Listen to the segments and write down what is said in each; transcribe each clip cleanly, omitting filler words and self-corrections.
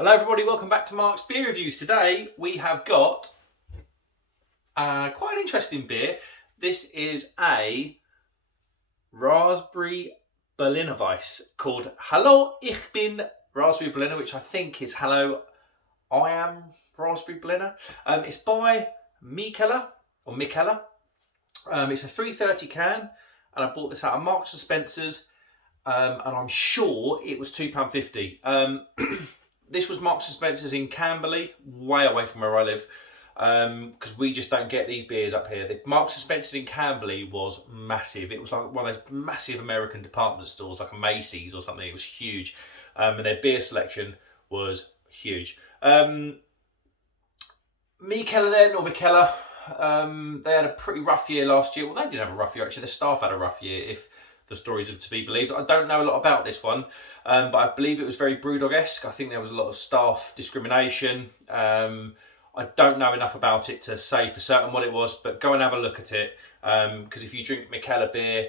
Hello everybody, welcome back to Mark's Beer Reviews. Today we have got quite an interesting beer. This is a Raspberry Berliner Weisse called Hallo, ich bin Raspberry Berliner, which I think is Hello, I am Raspberry Berliner. It's by Mikkeller. It's a 330 can and I bought this out of Marks and Spencer's and I'm sure it was £2.50. This was Marks and Spencer's in Camberley, way away from where I live, because we just don't get these beers up here. The Marks and Spencer's in Camberley was massive. It was like one of those massive American department stores, like a Macy's or something. It was huge, and their beer selection was huge. Mikkeller there, not Mikkeller. They had a pretty rough year last year. Well, they didn't have a rough year, actually. The staff had a rough year, if the stories are to be believed. I don't know a lot about this one, but I believe it was very Brewdog-esque. I think there was a lot of staff discrimination. I don't know enough about it to say for certain what it was, but go and have a look at it, because if you drink Mikkeller beer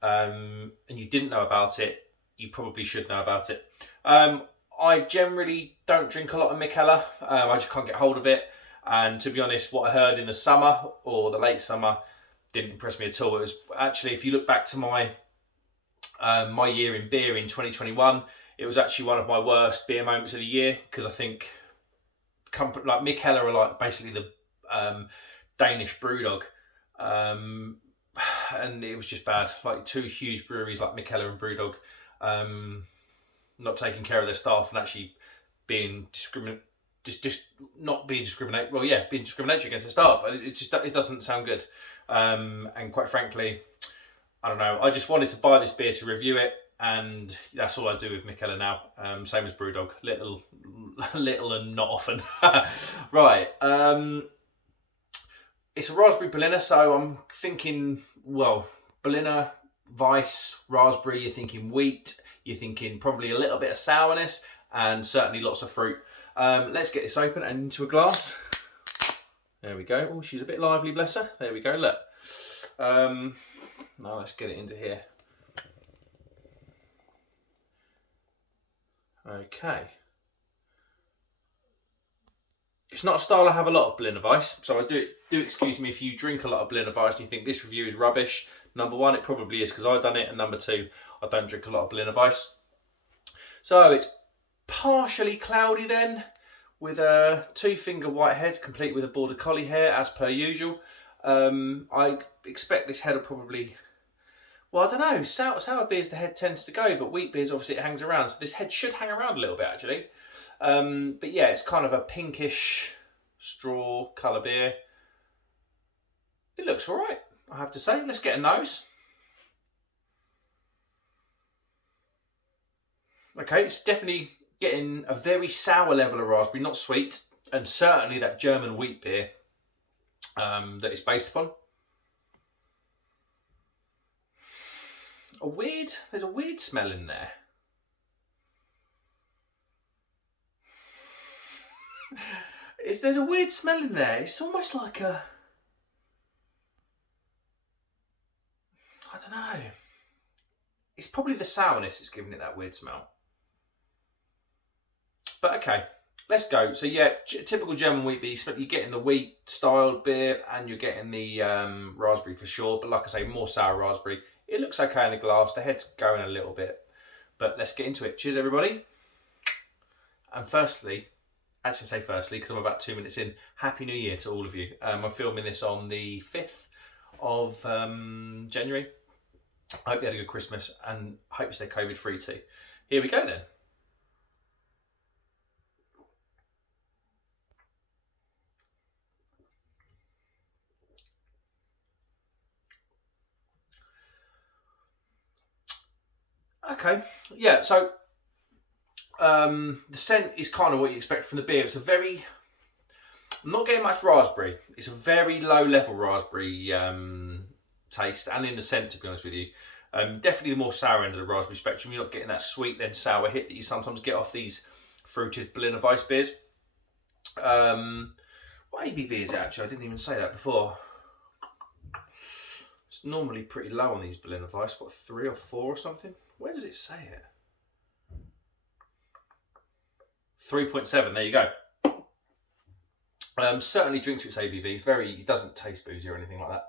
and you didn't know about it, you probably should know about it. I generally don't drink a lot of Mikkeller. I just can't get hold of it. And to be honest, what I heard in the summer or the late summer didn't impress me at all. It was actually, if you look back to my year in beer in 2021, it was actually one of my worst beer moments of the year, because I think like Mikkeller are like basically the Danish Brewdog, and it was just bad. Like two huge breweries like Mikkeller and Brewdog not taking care of their staff and actually being being discriminatory against the staff. It doesn't sound good, and quite frankly, I don't know. I just wanted to buy this beer to review it, and that's all I do with Mikkeller now. Same as Brewdog, little and not often. Right. It's a Raspberry Berliner, so I'm thinking, well, Berliner, Weisse, raspberry. You're thinking wheat. You're thinking probably a little bit of sourness, and certainly lots of fruit. Let's get this open and into a glass. There we go. Oh, she's a bit lively, bless her. There we go. Look. Now let's get it into here. Okay. It's not a style I have a lot of Berliner Weisse, so I do excuse me if you drink a lot of Berliner Weisse and you think this review is rubbish. Number one, it probably is because I've done it, and number two, I don't drink a lot of Berliner Weisse. So it's partially cloudy then, with a 2-finger whitehead, complete with a border collie hair, as per usual. I expect this head will probably, well, I don't know, sour beers the head tends to go, but wheat beers obviously it hangs around, so this head should hang around a little bit actually. But yeah, it's kind of a pinkish straw colour beer. It looks alright, I have to say. Let's get a nose. Okay, it's definitely getting a very sour level of raspberry, not sweet, and certainly that German wheat beer that it's based upon. There's a weird smell in there. There's a weird smell in there. It's almost like I don't know. It's probably the sourness that's giving it that weird smell. But okay, let's go. So yeah, typical German wheat beer. You're getting the wheat styled beer and you're getting the raspberry for sure. But like I say, more sour raspberry. It looks okay in the glass. The head's going a little bit. But let's get into it. Cheers, everybody. And firstly, because I'm about 2 minutes in, Happy New Year to all of you. I'm filming this on the 5th of January. I hope you had a good Christmas and I hope you stay COVID free too. Here we go then. Okay, yeah, so the scent is kind of what you expect from the beer. It's I'm not getting much raspberry. It's a very low level raspberry taste, and in the scent, to be honest with you. Definitely the more sour end of the raspberry spectrum. You're not getting that sweet then sour hit that you sometimes get off these fruited Berliner Weisse beers. What ABV is it actually? I didn't even say that before. It's normally pretty low on these Berliner Weisse. What, 3 or 4 or something? Where does it say it? 3.7, there you go. Certainly drinks its ABV. It doesn't taste boozy or anything like that.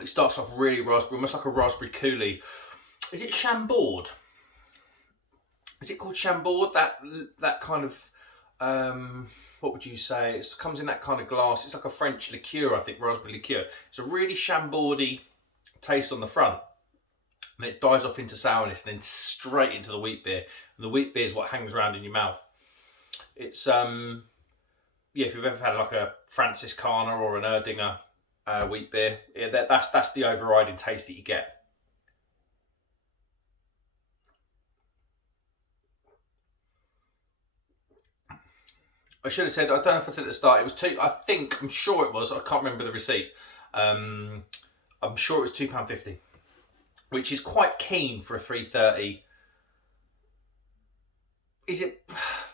It starts off really raspberry, almost like a raspberry coulis. Is it Chambord? Is it called Chambord? That kind of, what would you say? It comes in that kind of glass. It's like a French liqueur, I think, raspberry liqueur. It's a really Chambordy taste on the front. And it dies off into sourness and then straight into the wheat beer. And the wheat beer is what hangs around in your mouth. It's, yeah, if you've ever had like a Franziskaner or an Erdinger wheat beer, yeah, that's the overriding taste that you get. I should have said, I don't know if I said at the start, it was I'm sure it was, I can't remember the receipt. I'm sure it was £2.50, which is quite keen for a 330. Is it?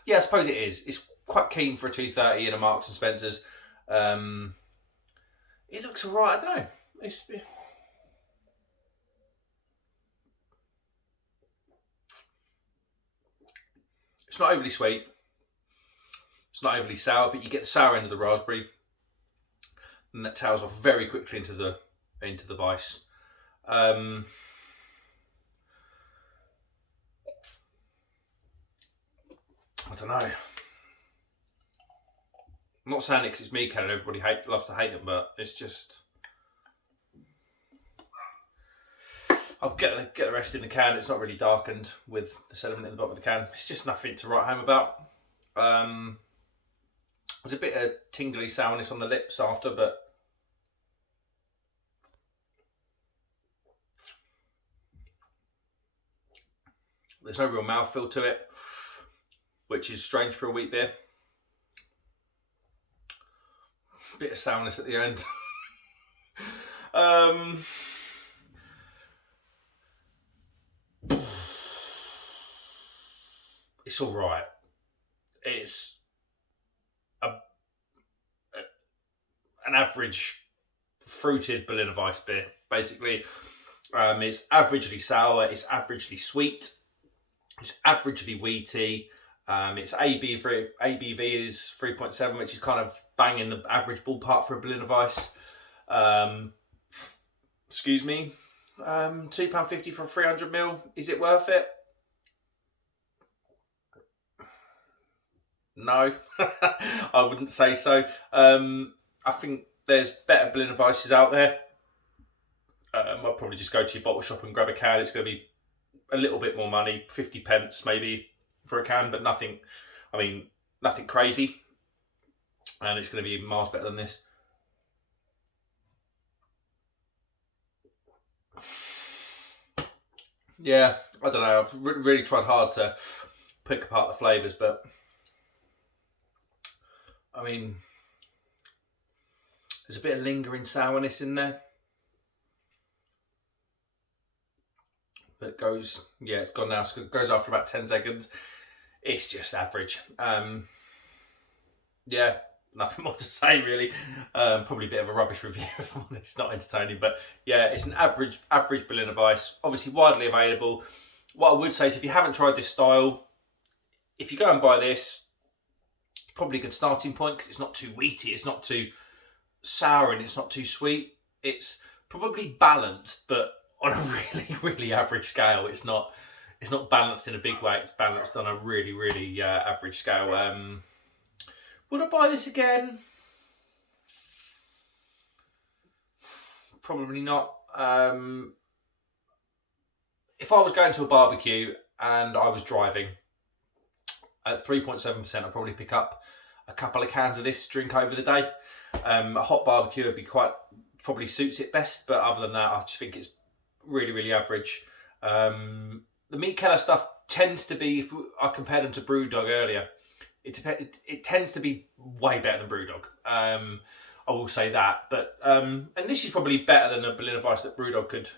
Yeah, I suppose it is. It's quite keen for a 230 in a Marks and Spencer's. It looks alright, I don't know. It's not overly sweet. It's not overly sour, but you get the sour end of the raspberry, and that tails off very quickly into the Weisse. I don't know. I'm not saying it because it's Mikkeller and everybody loves to hate them, but it's just. I'll get the rest in the can. It's not really darkened with the sediment in the bottom of the can. It's just nothing to write home about. There's a bit of tingly sourness on the lips after, but there's no real mouthfeel to it, which is strange for a wheat beer. Bit of sourness at the end. It's all right. It's an average fruited Berliner Weisse beer, basically. It's averagely sour, it's averagely sweet, it's averagely wheaty. Its ABV is 3.7, which is kind of banging the average ballpark for a Berliner Weisse. Excuse me. £2.50 for 300ml. Is it worth it? No, I wouldn't say so. I think there's better Berliner Weisses out there. I'll probably just go to your bottle shop and grab a can. It's going to be a little bit more money, 50 pence maybe for a can, but nothing crazy. And it's going to be miles better than this. Yeah, I don't know. I've really tried hard to pick apart the flavours, but I mean, there's a bit of lingering sourness in there that goes, yeah, it's gone now. So it goes after about 10 seconds. It's just average. Yeah, nothing more to say really. Probably a bit of a rubbish review. It's not entertaining, but yeah, it's an average Berliner Weisse. Obviously widely available. What I would say is, if you haven't tried this style, if you go and buy this, it's probably a good starting point because it's not too wheaty, it's not too sour, and it's not too sweet. It's probably balanced, but on a really, really average scale. It's not balanced in a big way. It's balanced on a really, really average scale. Would I buy this again? Probably not. If I was going to a barbecue and I was driving at 3.7%, I'd probably pick up a couple of cans of this to drink over the day. A hot barbecue would be probably suits it best, but other than that, I just think it's really, really average. The Mikkeller stuff tends to be, if I compared them to Brewdog earlier, it tends to be way better than Brewdog. I will say that, but and this is probably better than the Berliner Weisse that Brewdog could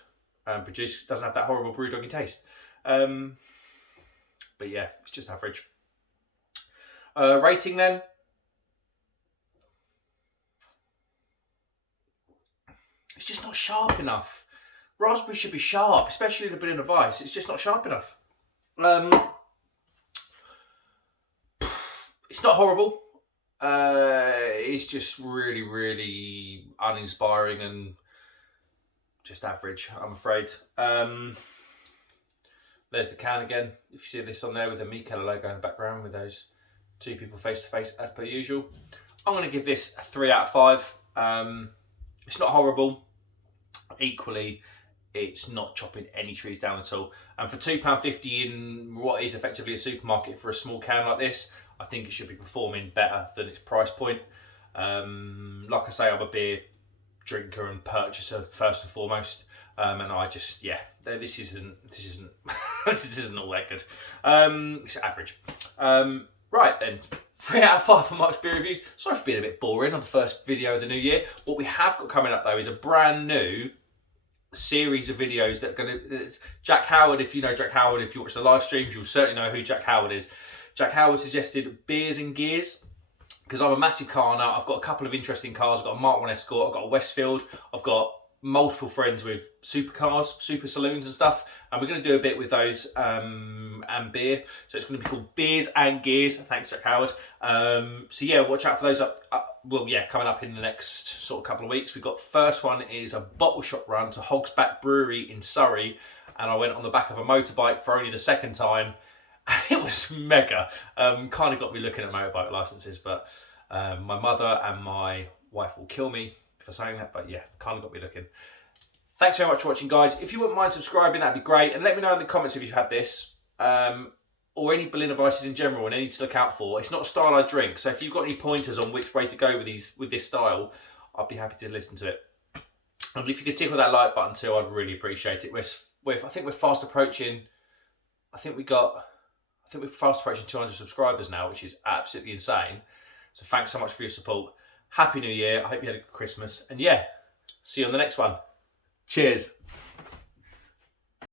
produce. It doesn't have that horrible Brewdoggy taste. But yeah, it's just average. Rating then. It's just not sharp enough. Raspberry should be sharp, especially in a Berliner Weisse. It's just not sharp enough. It's not horrible. It's just really, really uninspiring and just average, I'm afraid. There's the can again. If you see this on there with the Mikkeller logo in the background with those two people face to face as per usual. I'm going to give this a 3 out of 5. It's not horrible. Equally, it's not chopping any trees down at all. And for £2.50 in what is effectively a supermarket for a small can like this, I think it should be performing better than its price point. Like I say, I'm a beer drinker and purchaser first and foremost. And I just, yeah, this isn't this isn't all that good. It's average. Right then, 3 out of 5 for Mark's beer reviews. Sorry for being a bit boring on the first video of the new year. What we have got coming up though is a brand new series of videos that are going to... Jack Howard, if you know Jack Howard, if you watch the live streams, you'll certainly know who Jack Howard is. Jack Howard suggested beers and gears, because I'm a massive car nut. I've got a couple of interesting cars. I've got a Mark 1 Escort, I've got a Westfield, I've got multiple friends with supercars, super saloons and stuff, and we're going to do a bit with those and beer. So it's going to be called Beers and Gears. Thanks, Jack Howard. So yeah, watch out for those coming up in the next sort of couple of weeks. We've got first one is a bottle shop run to Hogsback Brewery in Surrey, and I went on the back of a motorbike for only the second time. It was mega. Kind of got me looking at motorbike licenses, but my mother and my wife will kill me for saying that, but yeah, kind of got me looking. Thanks very much for watching, guys. If you wouldn't mind subscribing, that'd be great, and let me know in the comments if you've had this or any Berliner Weisses in general and any to look out for. It's not a style I drink, so if you've got any pointers on which way to go with this style, I'd be happy to listen to it. And if you could tickle that like button too, I'd really appreciate it. I think we're fast approaching. I think we're fast approaching 200 subscribers now, which is absolutely insane. So thanks so much for your support. Happy New Year. I hope you had a good Christmas. And yeah, see you on the next one. Cheers.